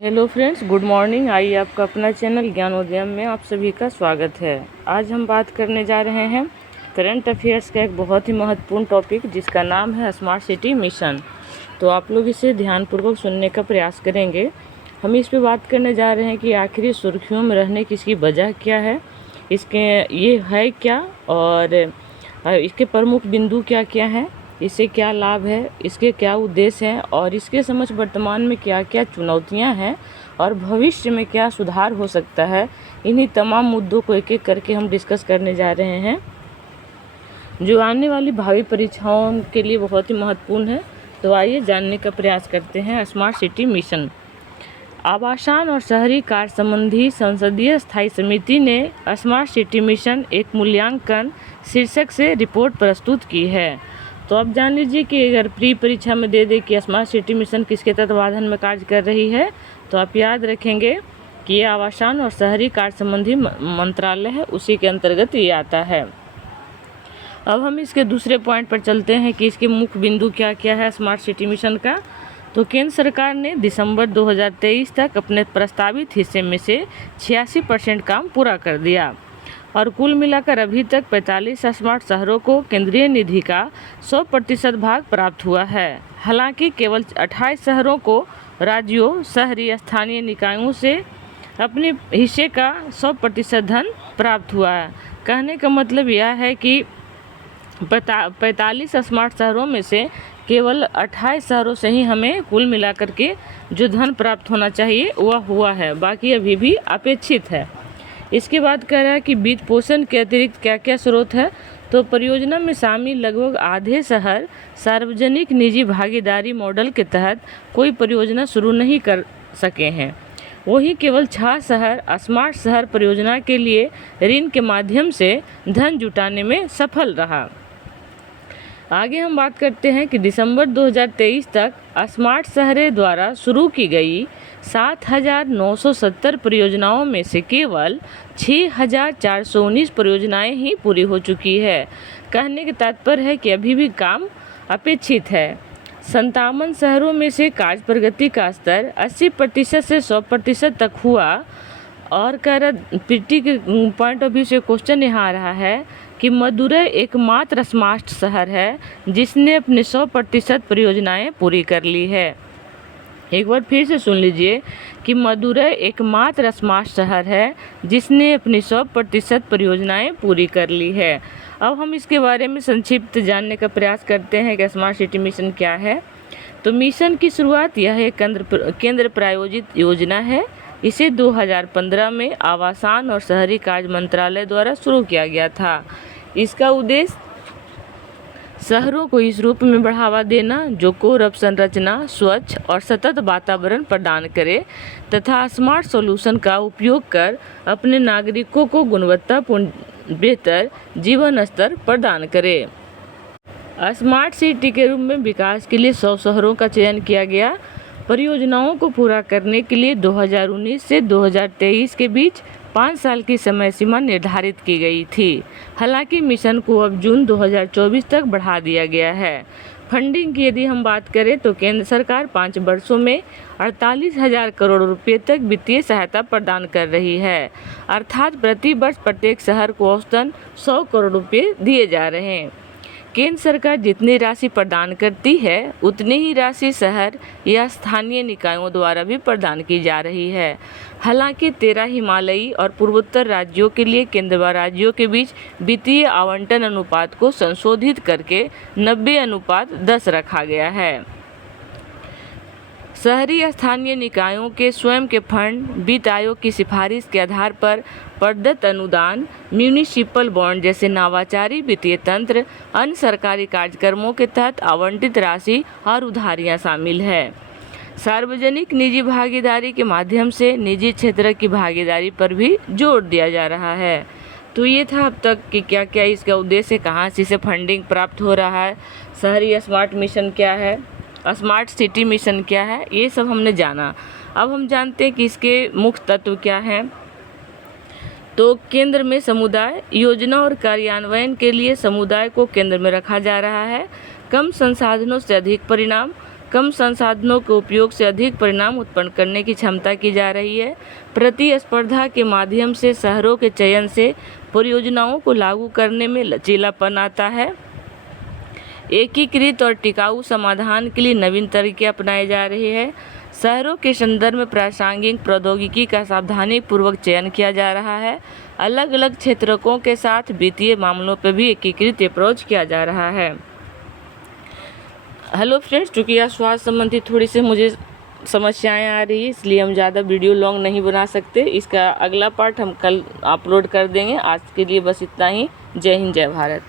Hello friends, good morning. आइए आपका अपना चैनल ज्ञानोदयम में आप सभी का स्वागत है। आज हम बात करने जा रहे हैं करंट अफेयर्स का एक बहुत ही महत्वपूर्ण टॉपिक, जिसका नाम है स्मार्ट सिटी मिशन। तो आप लोग इसे ध्यानपूर्वक सुनने का प्रयास करेंगे। हम इस पे बात करने जा रहे हैं कि आखिर सुर्खियों में रहने की इसकी वजह क्या है, इसके ये है क्या, और इसके प्रमुख बिंदु क्या क्या हैं, इससे क्या लाभ है, इसके क्या उद्देश्य हैं, और इसके समझ वर्तमान में क्या क्या चुनौतियां हैं और भविष्य में क्या सुधार हो सकता है। इन्हीं तमाम मुद्दों को एक एक करके हम डिस्कस करने जा रहे हैं, जो आने वाली भावी परीक्षाओं के लिए बहुत ही महत्वपूर्ण है। तो आइए जानने का प्रयास करते हैं। Smart city mission. आवासन और शहरी कार्य संबंधी संसदीय स्थायी समिति ने स्मार्ट सिटी मिशन एक मूल्यांकन शीर्षक से रिपोर्ट प्रस्तुत की है। तो अब जान लीजिए कि अगर प्री परीक्षा में दे कि स्मार्ट सिटी मिशन किसके तत्वाधान में कार्य कर रही है, तो आप याद रखेंगे कि ये आवासन और शहरी कार्य संबंधी मंत्रालय है, उसी के अंतर्गत ये आता है। अब हम इसके दूसरे पॉइंट पर चलते हैं कि इसके मुख्य बिंदु क्या क्या है स्मार्ट सिटी मिशन का। तो केंद्र सरकार ने दिसंबर 2023 तक अपने प्रस्तावित हिस्से में से 86% काम पूरा कर दिया और कुल मिलाकर अभी तक 45 स्मार्ट शहरों को केंद्रीय निधि का 100% भाग प्राप्त हुआ है। हालांकि केवल 28 शहरों को राज्यों, शहरी स्थानीय निकायों से अपने हिस्से का 100% धन प्राप्त हुआ है। कहने का मतलब यह है कि 45 स्मार्ट शहरों में से केवल 28 शहरों से ही हमें कुल मिलाकर के जो धन प्राप्त होना चाहिए वह हुआ है, बाकी अभी भी अपेक्षित है। इसके बाद कह रहा है कि वित्त पोषण के अतिरिक्त क्या क्या स्रोत है। तो परियोजना में शामिल लगभग आधे शहर सार्वजनिक निजी भागीदारी मॉडल के तहत कोई परियोजना शुरू नहीं कर सके हैं। वहीं केवल 6 शहर स्मार्ट शहर परियोजना के लिए ऋण के माध्यम से धन जुटाने में सफल रहा। आगे हम बात करते हैं कि दिसंबर 2023 तक स्मार्ट शहरों द्वारा शुरू की गई 7,970 परियोजनाओं में से केवल 6,419 परियोजनाएं ही पूरी हो चुकी है। कहने के तात्पर्य है कि अभी भी काम अपेक्षित है। 57 शहरों में से कार्य प्रगति का स्तर 80% से 100% तक हुआ। और कह रहा पीटी के पॉइंट ऑफ व्यू से क्वेश्चन यहाँ आ रहा है कि मदुरै एकमात्र स्मार्ट शहर है जिसने अपनी 100% परियोजनाएं पूरी कर ली है। एक बार फिर से सुन लीजिए कि मदुरै एकमात्र स्मार्ट शहर है जिसने अपनी 100% परियोजनाएं पूरी कर ली है। अब हम इसके बारे में संक्षिप्त जानने का प्रयास करते हैं कि स्मार्ट सिटी मिशन क्या है। तो मिशन की शुरुआत यह एक केंद्र प्रायोजित योजना है। इसे 2015 में आवासन और शहरी कार्य मंत्रालय द्वारा शुरू किया गया था। इसका उद्देश्य शहरों को इस रूप में बढ़ावा देना जो कोर अवसंरचना, स्वच्छ और सतत वातावरण प्रदान करे तथा स्मार्ट सॉल्यूशन का उपयोग कर अपने नागरिकों को गुणवत्तापूर्ण बेहतर जीवन स्तर प्रदान करे। स्मार्ट सिटी के रूप में विकास के लिए 100 शहरों का चयन किया गया। परियोजनाओं को पूरा करने के लिए 2019 से 2023 के बीच 5 साल की समय सीमा निर्धारित की गई थी। हालांकि मिशन को अब जून 2024 तक बढ़ा दिया गया है। फंडिंग की यदि हम बात करें तो केंद्र सरकार 5 वर्षों में 48,000 करोड़ रुपए तक वित्तीय सहायता प्रदान कर रही है। अर्थात प्रति वर्ष प्रत्येक शहर को औसतन 100 करोड़ रुपए दिए जा रहे हैं। केंद्र सरकार जितनी राशि प्रदान करती है उतनी ही राशि शहर या स्थानीय निकायों द्वारा भी प्रदान की जा रही है। हालांकि 13 हिमालयी और पूर्वोत्तर राज्यों के लिए केंद्र व राज्यों के बीच वित्तीय आवंटन अनुपात को संशोधित करके 90:10 रखा गया है। शहरी स्थानीय निकायों के स्वयं के फंड वित्त आयोग की सिफारिश के आधार पर प्रदत्त अनुदान, म्यूनिसिपल बॉन्ड जैसे नवाचारी वित्तीय तंत्र, अन्य सरकारी कार्यक्रमों के तहत आवंटित राशि और उधारियां शामिल है। सार्वजनिक निजी भागीदारी के माध्यम से निजी क्षेत्र की भागीदारी पर भी जोर दिया जा रहा है। तो ये था अब तक कि क्या क्या इसका उद्देश्य, कहाँ से इसे फंडिंग प्राप्त हो रहा है, शहरी स्मार्ट मिशन क्या है, स्मार्ट सिटी मिशन क्या है, ये सब हमने जाना। अब हम जानते हैं कि इसके मुख्य तत्व क्या हैं। तो केंद्र में समुदाय, योजना और कार्यान्वयन के लिए समुदाय को केंद्र में रखा जा रहा है। कम संसाधनों से अधिक परिणाम, कम संसाधनों के उपयोग से अधिक परिणाम उत्पन्न करने की क्षमता की जा रही है। प्रतिस्पर्धा के माध्यम से शहरों के चयन से परियोजनाओं को लागू करने में लचीलापन आता है। एकीकृत और टिकाऊ समाधान के लिए नवीन तरीके अपनाए जा रहे हैं। शहरों के संदर्भ में प्रासंगिक प्रौद्योगिकी का सावधानीपूर्वक चयन किया जा रहा है। अलग अलग क्षेत्रकों के साथ वित्तीय मामलों पर भी एकीकृत अप्रोच किया जा रहा है। हेलो फ्रेंड्स, चूँकि यह स्वास्थ्य संबंधी थोड़ी सी मुझे समस्याएं आ रही है, इसलिए हम ज़्यादा वीडियो लॉन्ग नहीं बना सकते। इसका अगला पार्ट हम कल अपलोड कर देंगे। आज के लिए बस इतना ही। जय हिंद, जय भारत।